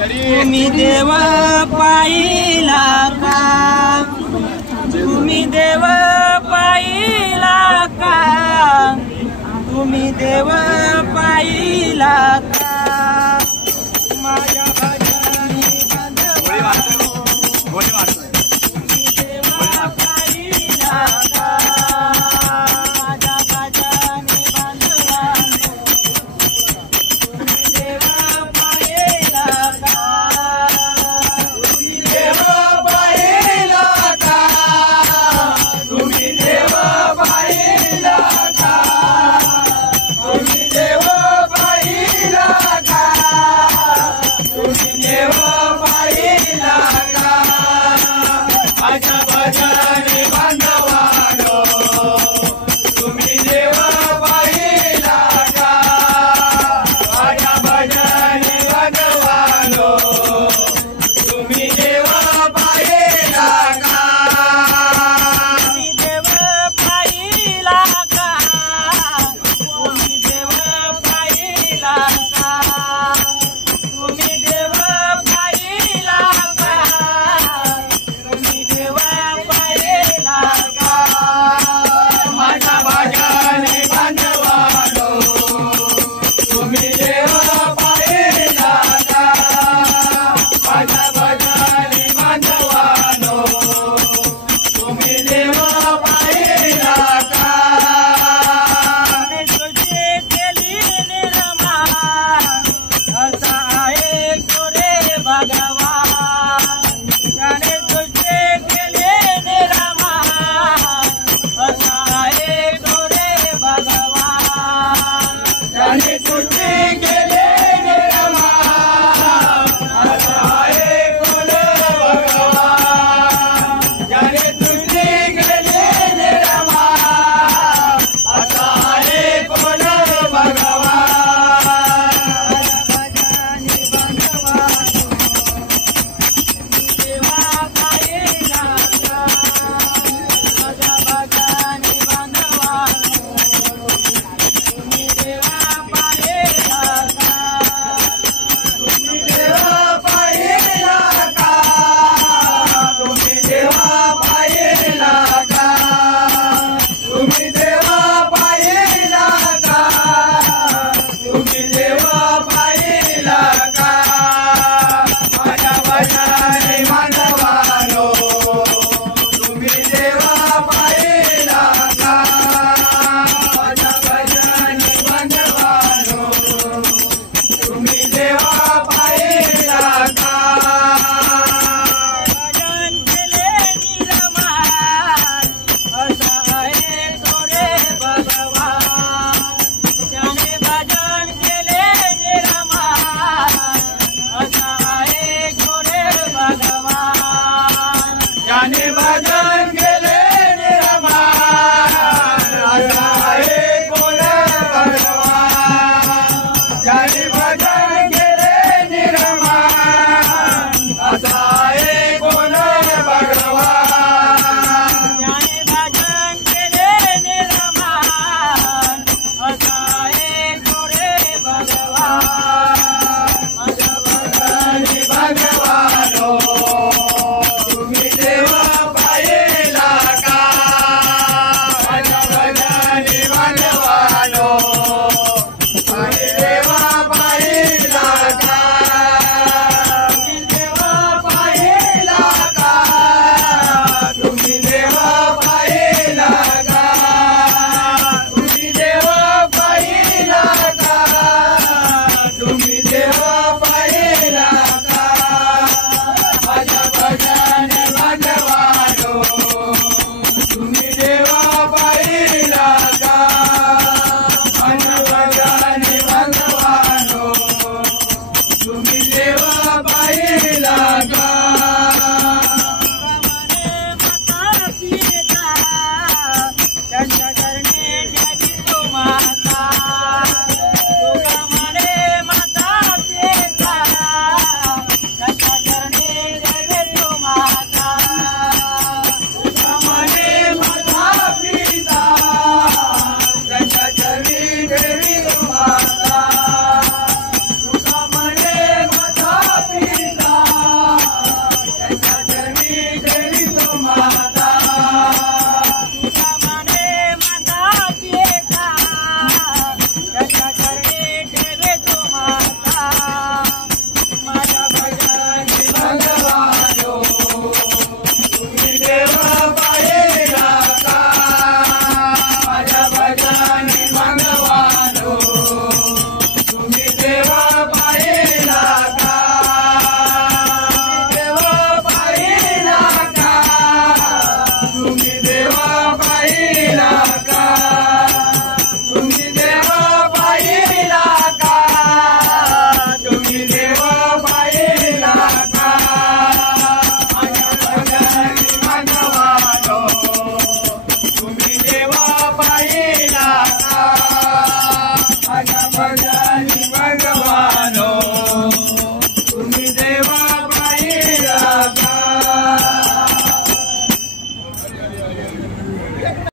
तुम्ही देव पाहिला का? तुम्ही देव पाहिला का? तुम्ही देव पाहिला का? माझ्या भजनी बांधवा तुम्ही देव पाहिला का? माझ्या भजनी बांधवा तुम्ही देव पाहिला का? तुम्ही देव पाहिला का? तुम्ही देव पाहिला का? तुम्ही देव पाहिला का? तुम्ही देव पाहिला का? माझ्या भजनी बांधवानो तुम्ही देव पाहिला का? माझ्या भजनी बांधवानो तुम्ही देव पाहिला का? तुम्ही देव पाहिला का? तुम्ही देव पाहिला का? तुम्ही देव पाहिला तुम्ही